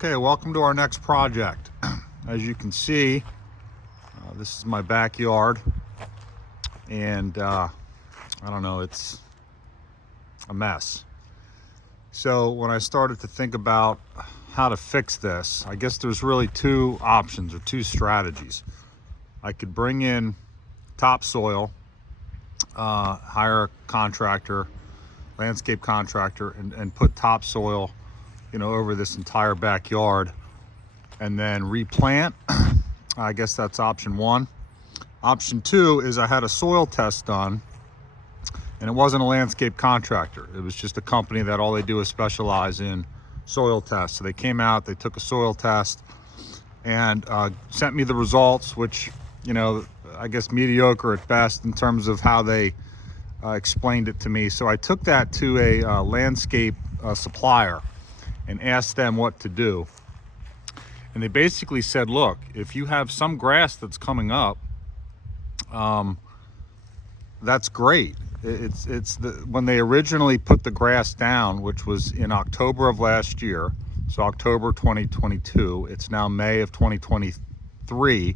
Okay, welcome to our next project. As you can see, this is my backyard, and I don't know, it's a mess. So when I started to think about how to fix this, I guess there's really two options or two strategies. I could bring in topsoil, hire a contractor, landscape contractor, and put topsoil, over this entire backyard, and then replant. I guess that's option one. Option two is I had a soil test done, and it wasn't a landscape contractor. It was just a company that all they do is specialize in soil tests. So they came out, they took a soil test, and sent me the results, which, I guess mediocre at best in terms of how they explained it to me. So I took that to a landscape supplier and asked them what to do. And they basically said, look, if you have some grass that's coming up, that's great. When they originally put the grass down, which was in October of last year, so October 2022, it's now May of 2023,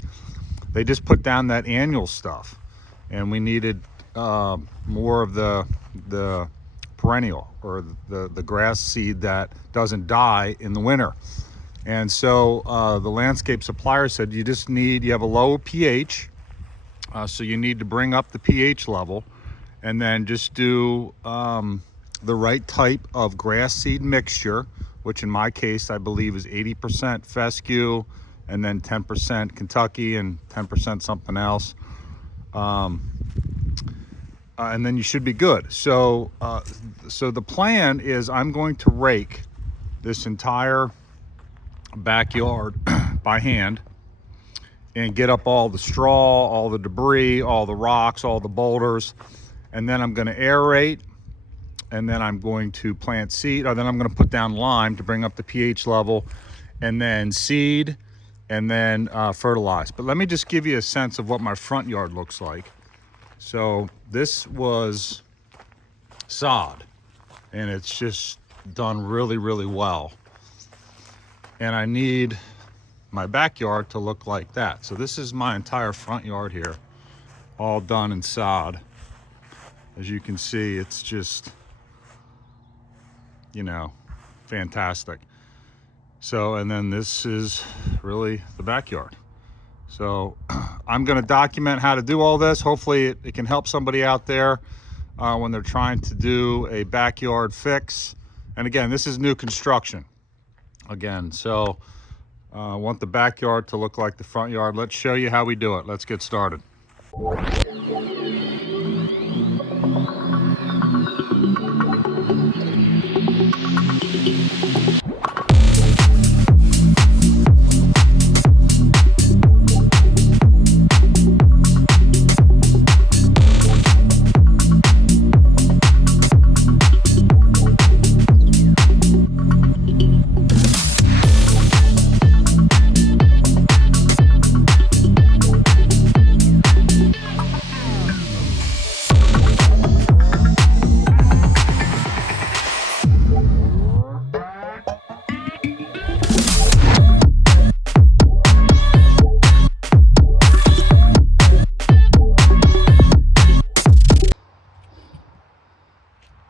they just put down that annual stuff, and we needed more of the perennial, or the grass seed that doesn't die in the winter. And so the landscape supplier said, you have a low pH, so you need to bring up the pH level, and then just do the right type of grass seed mixture, which in my case I believe is 80% fescue, and then 10% Kentucky and 10% something else. And then you should be good. So the plan is I'm going to rake this entire backyard by hand and get up all the straw, all the debris, all the rocks, all the boulders, and then I'm going to aerate, and then I'm going to plant seed, or then I'm going to put down lime to bring up the pH level, and then seed, and then fertilize. But let me just give you a sense of what my front yard looks like. So this was sod, and it's just done really, really well. And I need my backyard to look like that. So this is my entire front yard here, all done in sod. As you can see, it's just, fantastic. So, and then this is really the backyard. So I'm going to document how to do all this. Hopefully it can help somebody out there when they're trying to do a backyard fix. And again, this is new construction. Again, so I want the backyard to look like the front yard. Let's show you how we do it. Let's get started.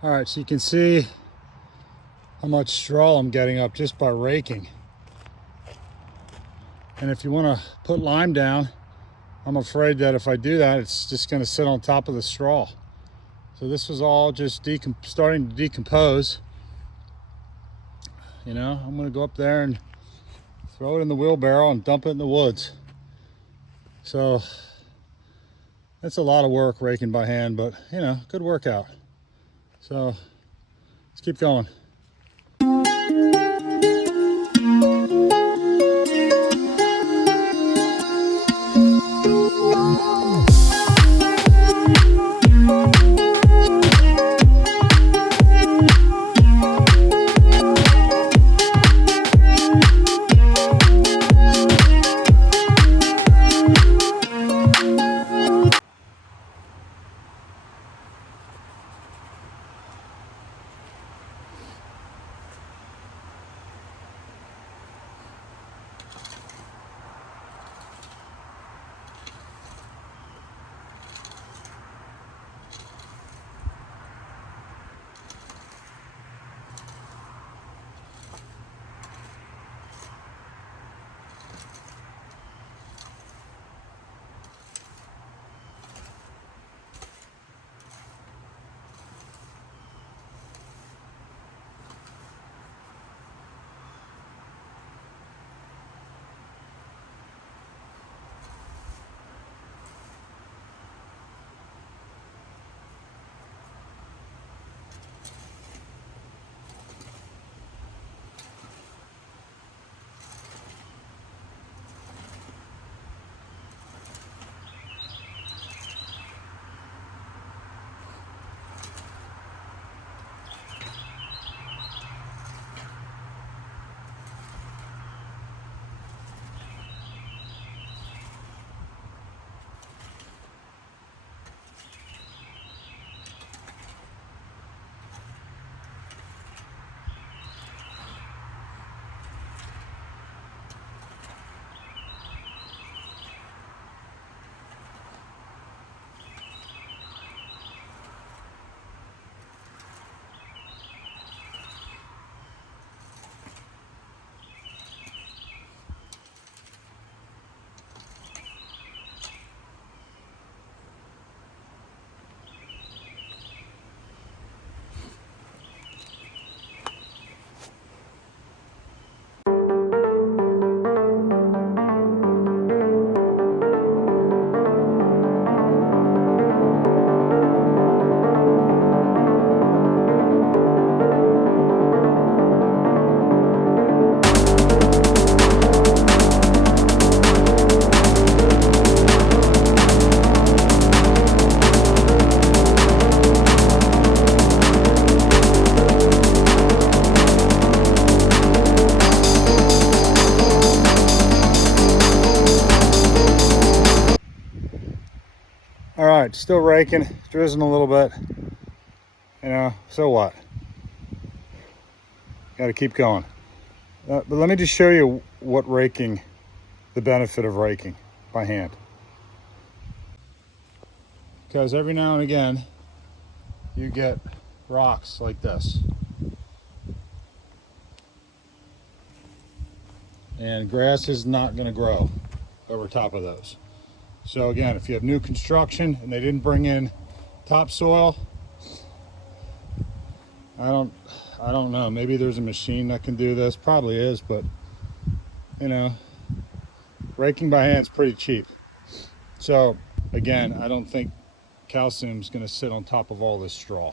All right, so you can see how much straw I'm getting up just by raking. And if you want to put lime down, I'm afraid that if I do that, it's just going to sit on top of the straw. So this was all just starting to decompose. I'm going to go up there and throw it in the wheelbarrow and dump it in the woods. So that's a lot of work raking by hand, but good workout. So let's keep going. right, still raking, drizzling a little bit. You know, so what? Got to keep going. But let me just show you what raking, the benefit of raking by hand. Because every now and again, you get rocks like this. And grass is not going to grow over top of those. So again, if you have new construction and they didn't bring in topsoil, I don't know, maybe there's a machine that can do this, probably is, but you know, raking by hand is pretty cheap. So again, I don't think calcium is going to sit on top of all this straw.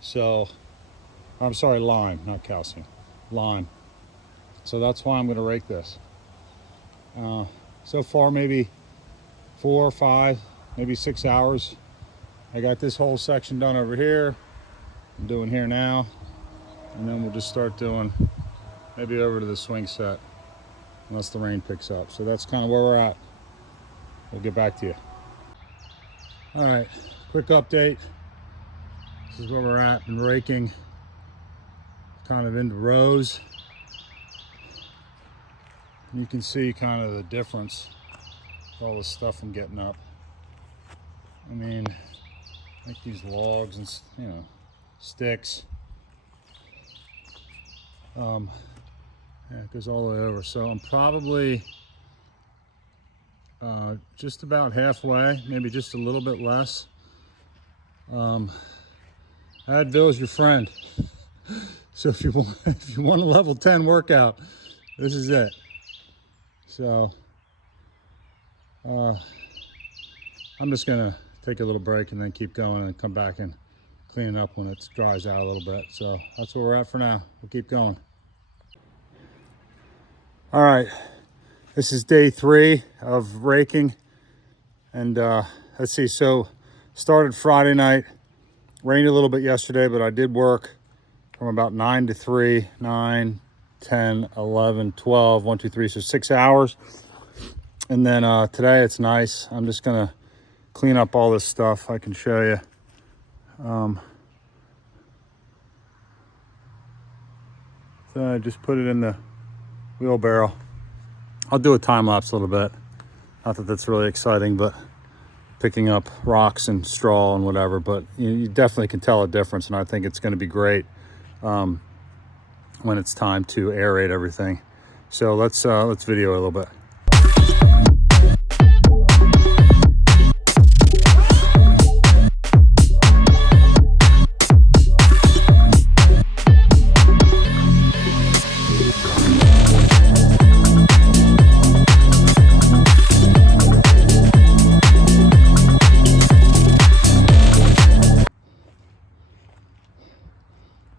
So I'm sorry, lime, not calcium, lime. So that's why I'm going to rake this. So far, maybe 4 or 5, maybe 6 hours. I got this whole section done over here. I'm doing here now, and then we'll just start doing maybe over to the swing set, unless the rain picks up. So that's kind of where we're at. We'll get back to you. All right, quick update. This is where we're at in raking, kind of into rows. You can see kind of the difference with all the stuff I'm getting up. I mean, like these logs and, you know, sticks. Yeah, it goes all the way over. So I'm probably just about halfway, maybe just a little bit less. Advil's your friend. So if you want a level 10 workout, this is it. So I'm just gonna take a little break and then keep going and come back and clean it up when it dries out a little bit. So that's where we're at for now. We'll keep going. All right, this is day 3 of raking, and let's see, so started Friday night, rained a little bit yesterday, but I did work from about 9 to 3, 9, 10, 11, 12, 1, 2, 3, so 6 hours. And then today it's nice. I'm just gonna clean up all this stuff. I can show you. So I just put it in the wheelbarrow. I'll do a time lapse a little bit. Not that that's really exciting, but picking up rocks and straw and whatever, but you definitely can tell a difference, and I think it's gonna be great when it's time to aerate everything. So let's video it a little bit.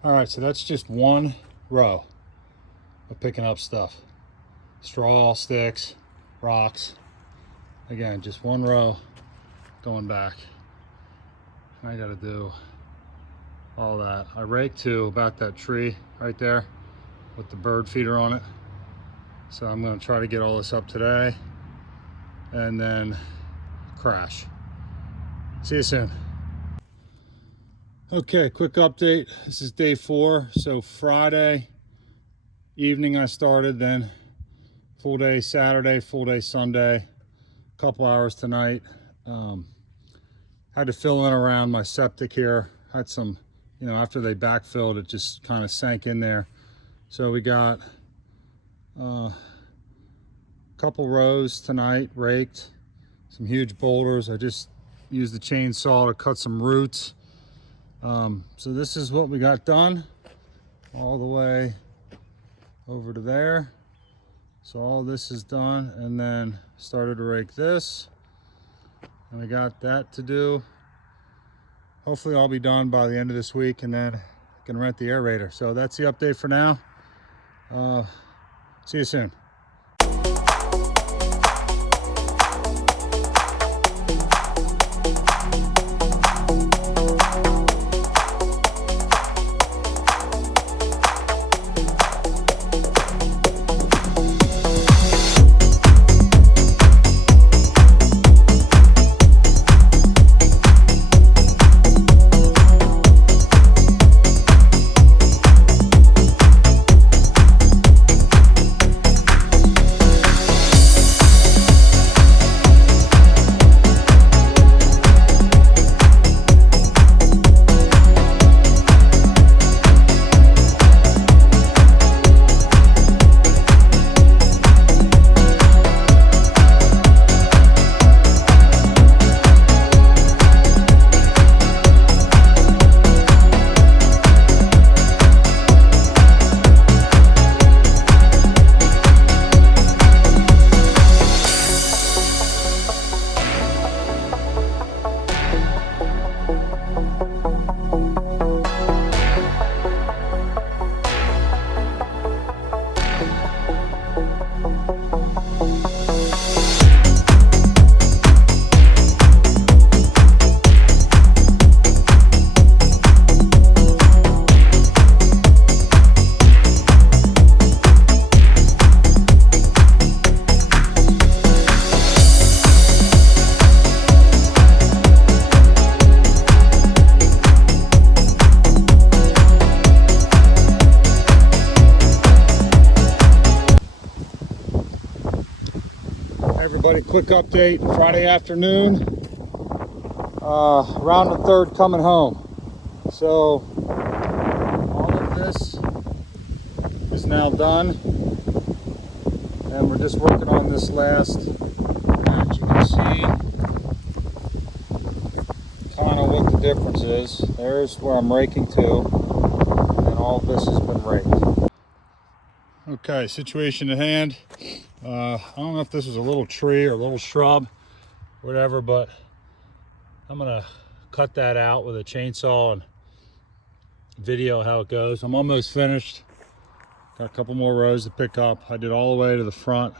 All right, so that's just one row of picking up stuff. Straw, sticks, rocks. Again, just one row going back. I gotta do all that. I raked to about that tree right there with the bird feeder on it. So I'm gonna try to get all this up today and then crash. See you soon. Okay, quick update. This is day 4. So Friday evening I started, then full day Saturday, full day Sunday, a couple hours tonight. Had to fill in around my septic here. Had some, you know, after they backfilled, it just kind of sank in there. So we got a couple rows tonight raked, some huge boulders. I just used the chainsaw to cut some roots. So this is what we got done all the way over to there. So all this is done, and then started to rake this, and we got that to do. Hopefully I'll be done by the end of this week, and then I can rent the aerator. So that's the update for now. See you soon. everybody, quick update. Friday afternoon, around the 3rd, coming home. So all of this is now done, and we're just working on this last. As you can see kind of what the difference is. There's where I'm raking to, and all this has been raked. Okay, situation at hand. I don't know if this was a little tree or a little shrub, whatever, but I'm gonna cut that out with a chainsaw and video how it goes. I'm almost finished. Got a couple more rows to pick up. I did all the way to the front,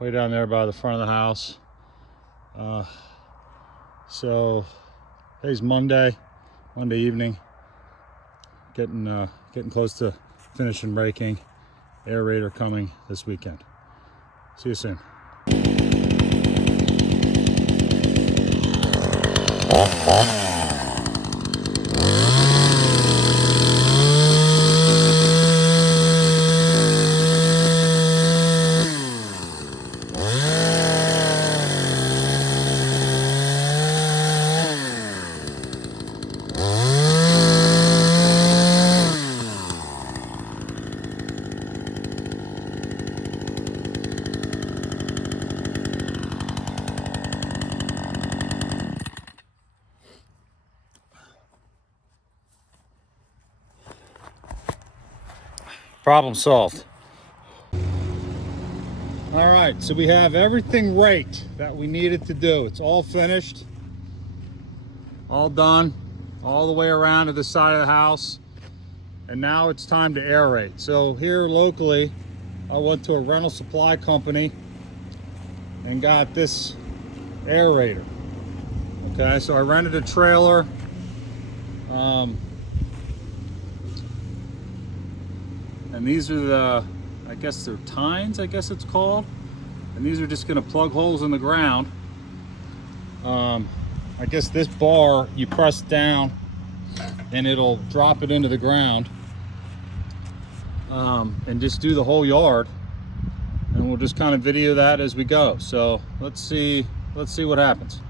way down there by the front of the house. So today's Monday evening. Getting close to finishing raking. Aerator coming this weekend. See you soon. Problem solved. All right, so we have everything raked that we needed to do. It's all finished, all done, all the way around to the side of the house. And now it's time to aerate. So here locally, I went to a rental supply company and got this aerator. Okay, so I rented a trailer. And these are the, I guess they're tines, I guess it's called. And these are just gonna plug holes in the ground. I guess this bar, you press down and it'll drop it into the ground. And just do the whole yard. And we'll just kind of video that as we go. So let's see what happens.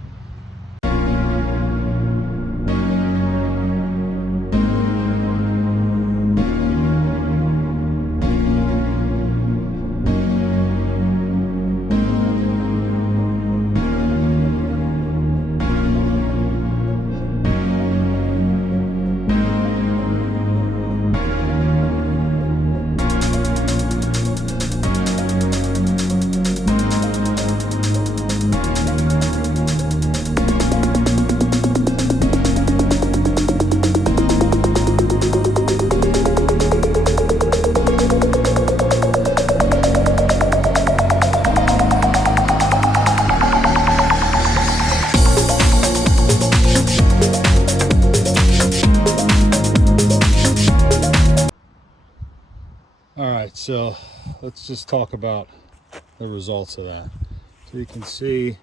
All right, so let's just talk about the results of that. So you can see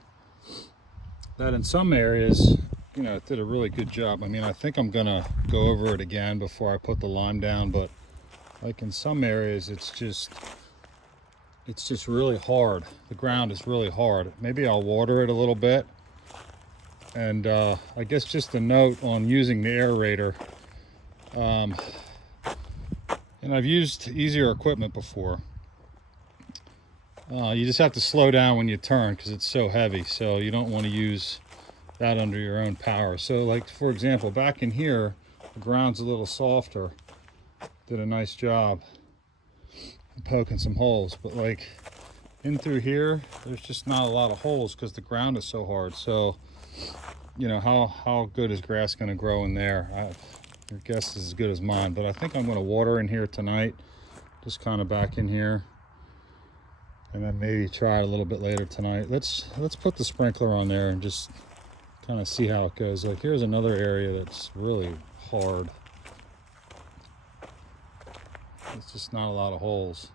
that in some areas, you know, it did a really good job. I mean, I think I'm gonna go over it again before I put the lime down, but like in some areas, it's just really hard. The ground is really hard. Maybe I'll water it a little bit. And I guess just a note on using the aerator. And I've used easier equipment before. You just have to slow down when you turn because it's so heavy. So you don't want to use that under your own power. So like, for example, back in here, the ground's a little softer. Did a nice job poking some holes. But like in through here, there's just not a lot of holes because the ground is so hard. So, you know, how good is grass going to grow in there? Your guess is as good as mine, but I think I'm going to water in here tonight, just kind of back in here, and then maybe try it a little bit later tonight. Let's put the sprinkler on there and just kind of see how it goes. Like here's another area that's really hard. It's just not a lot of holes.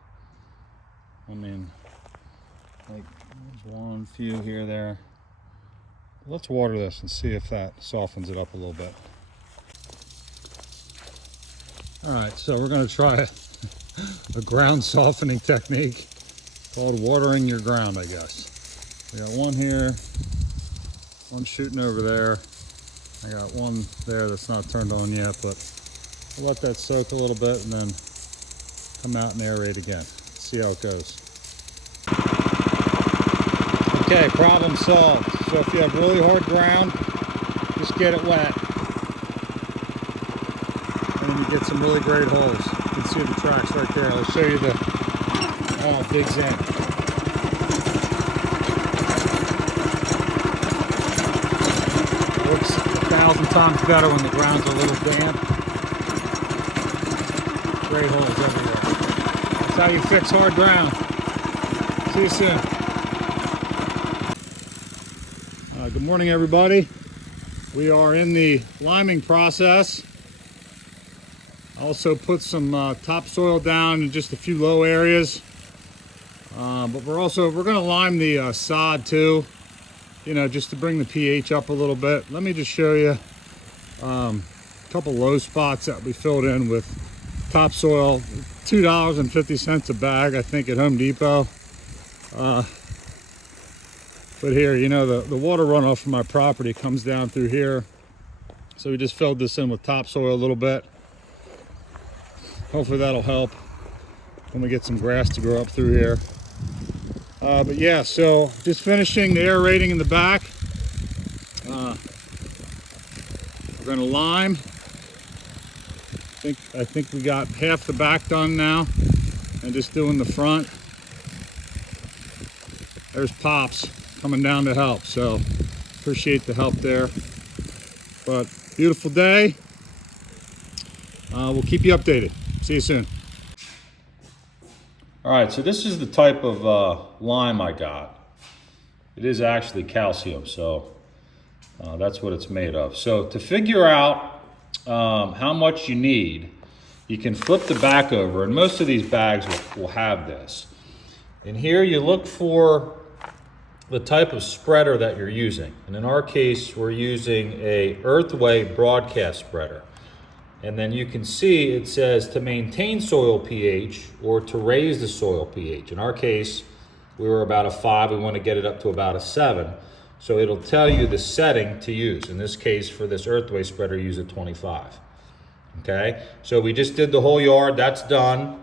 I mean, like there's one, few here, there. Let's water this and see if that softens it up a little bit. All right, so we're going to try a ground softening technique called watering your ground, I guess. We got one here, one shooting over there. I got one there that's not turned on yet, but I'll let that soak a little bit and then come out and aerate again. See how it goes. Okay, problem solved. So if you have really hard ground, just get it wet. And then you get some really great holes. You can see the tracks right there. I'll show you the digs in. Works 1,000 times better when the ground's a little damp. Great holes everywhere. That's how you fix hard ground. See you soon. Good morning, everybody. We are in the liming process. I also put some topsoil down in just a few low areas. But we're going to lime the sod too, you know, just to bring the pH up a little bit. Let me just show you a couple low spots that we filled in with topsoil. $2.50 a bag, I think, at Home Depot. But here, you know, the water runoff from my property comes down through here. So we just filled this in with topsoil a little bit. Hopefully that'll help when we get some grass to grow up through here. But yeah, so just finishing the aerating in the back. We're gonna lime. I think we got half the back done now, and just doing the front. There's Pops coming down to help, so appreciate the help there. But beautiful day. We'll keep you updated. See you soon. All right, so this is the type of lime I got. It is actually calcium, so that's what it's made of. So to figure out how much you need, you can flip the back over, and most of these bags will have this. And here you look for the type of spreader that you're using. And in our case, we're using a Earthway broadcast spreader. And then you can see it says to maintain soil pH or to raise the soil pH. In our case, we were about a 5. We want to get it up to about a 7. So it'll tell you the setting to use. In this case, for this Earthway spreader, use a 25. Okay, so we just did the whole yard. That's done.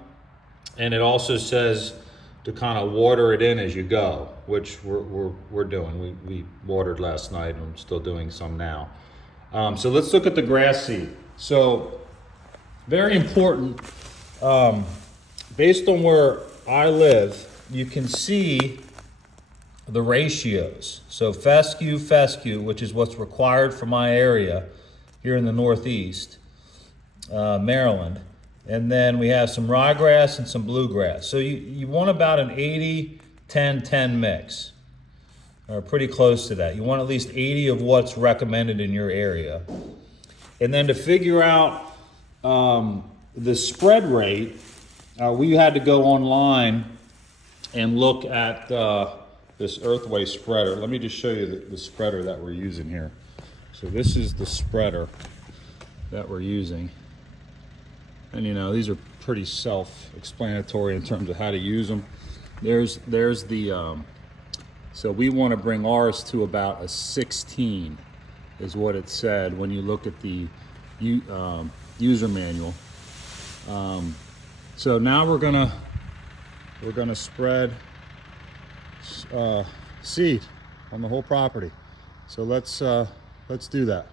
And it also says to kind of water it in as you go, which we're doing. We watered last night, and I'm still doing some now. So let's look at the grass seed. So very important, based on where I live, you can see the ratios. So fescue, which is what's required for my area here in the Northeast, Maryland. And then we have some ryegrass and some bluegrass. So you want about an 80-10-10 mix, or pretty close to that. You want at least 80 of what's recommended in your area. And then to figure out the spread rate, we had to go online and look at this Earthway spreader. Let me just show you the spreader that we're using here. So this is the spreader that we're using. And you know, these are pretty self-explanatory in terms of how to use them. There's the, so we want to bring ours to about a 16 is what it said when you look at the user manual. So now we're gonna spread seed on the whole property. So let's do that.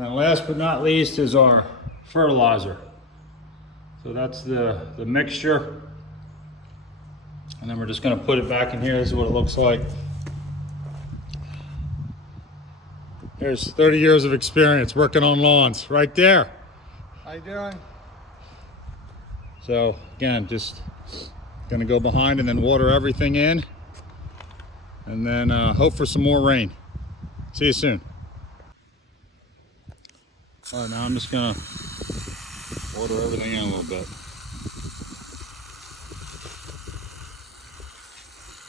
And last but not least is our fertilizer. So that's the mixture. And then we're just gonna put it back in here. This is what it looks like. There's 30 years of experience working on lawns right there. How you doing? So again, just gonna go behind and then water everything in, and then hope for some more rain. See you soon. All right, now I'm just gonna water everything in a little bit.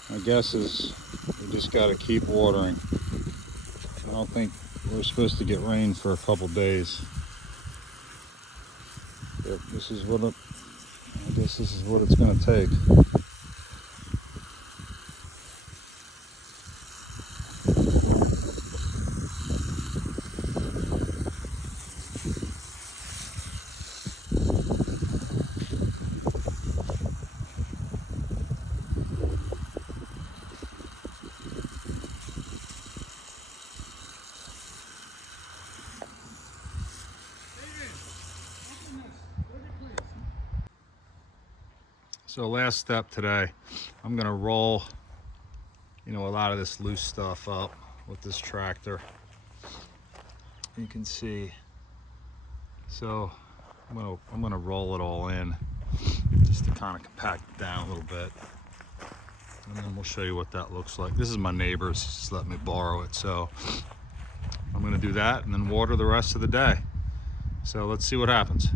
My guess is we just gotta keep watering. I don't think we're supposed to get rain for a couple days. But this is what I guess this is what it's gonna take. So last step today, I'm gonna roll, a lot of this loose stuff up with this tractor. You can see. So I'm gonna roll it all in just to kind of compact it down a little bit, and then we'll show you what that looks like. This is my neighbor's, just let me borrow it. So I'm gonna do that and then water the rest of the day. So let's see what happens.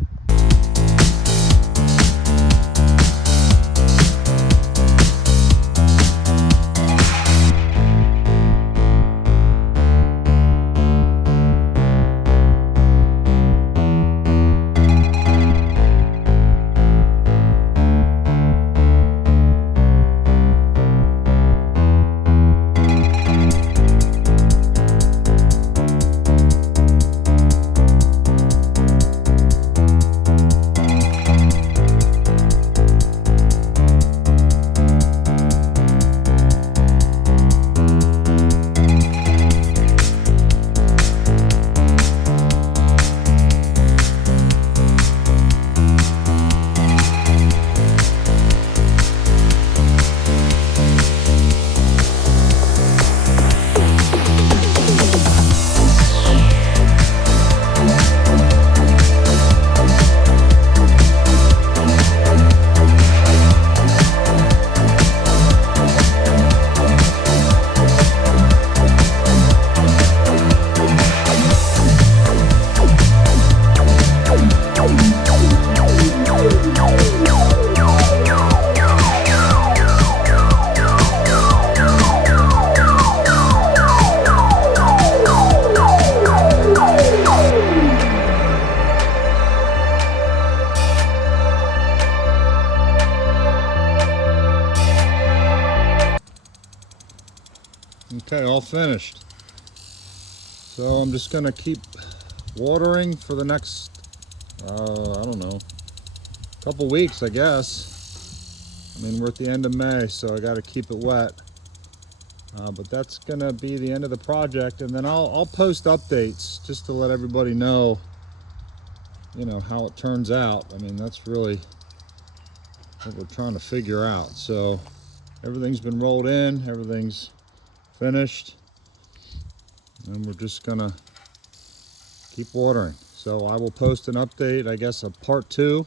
Okay, all finished. So I'm just gonna keep watering for the next, I don't know, couple weeks, I guess. I mean, we're at the end of May, so I gotta keep it wet. But that's gonna be the end of the project, and then I'll post updates just to let everybody know, how it turns out. I mean, that's really what we're trying to figure out. So everything's been rolled in, everything's finished, and we're just gonna keep watering. So I will post an update, I guess a part 2,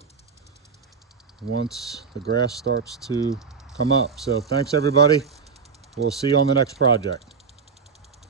once the grass starts to come up. So thanks everybody. We'll see you on the next project.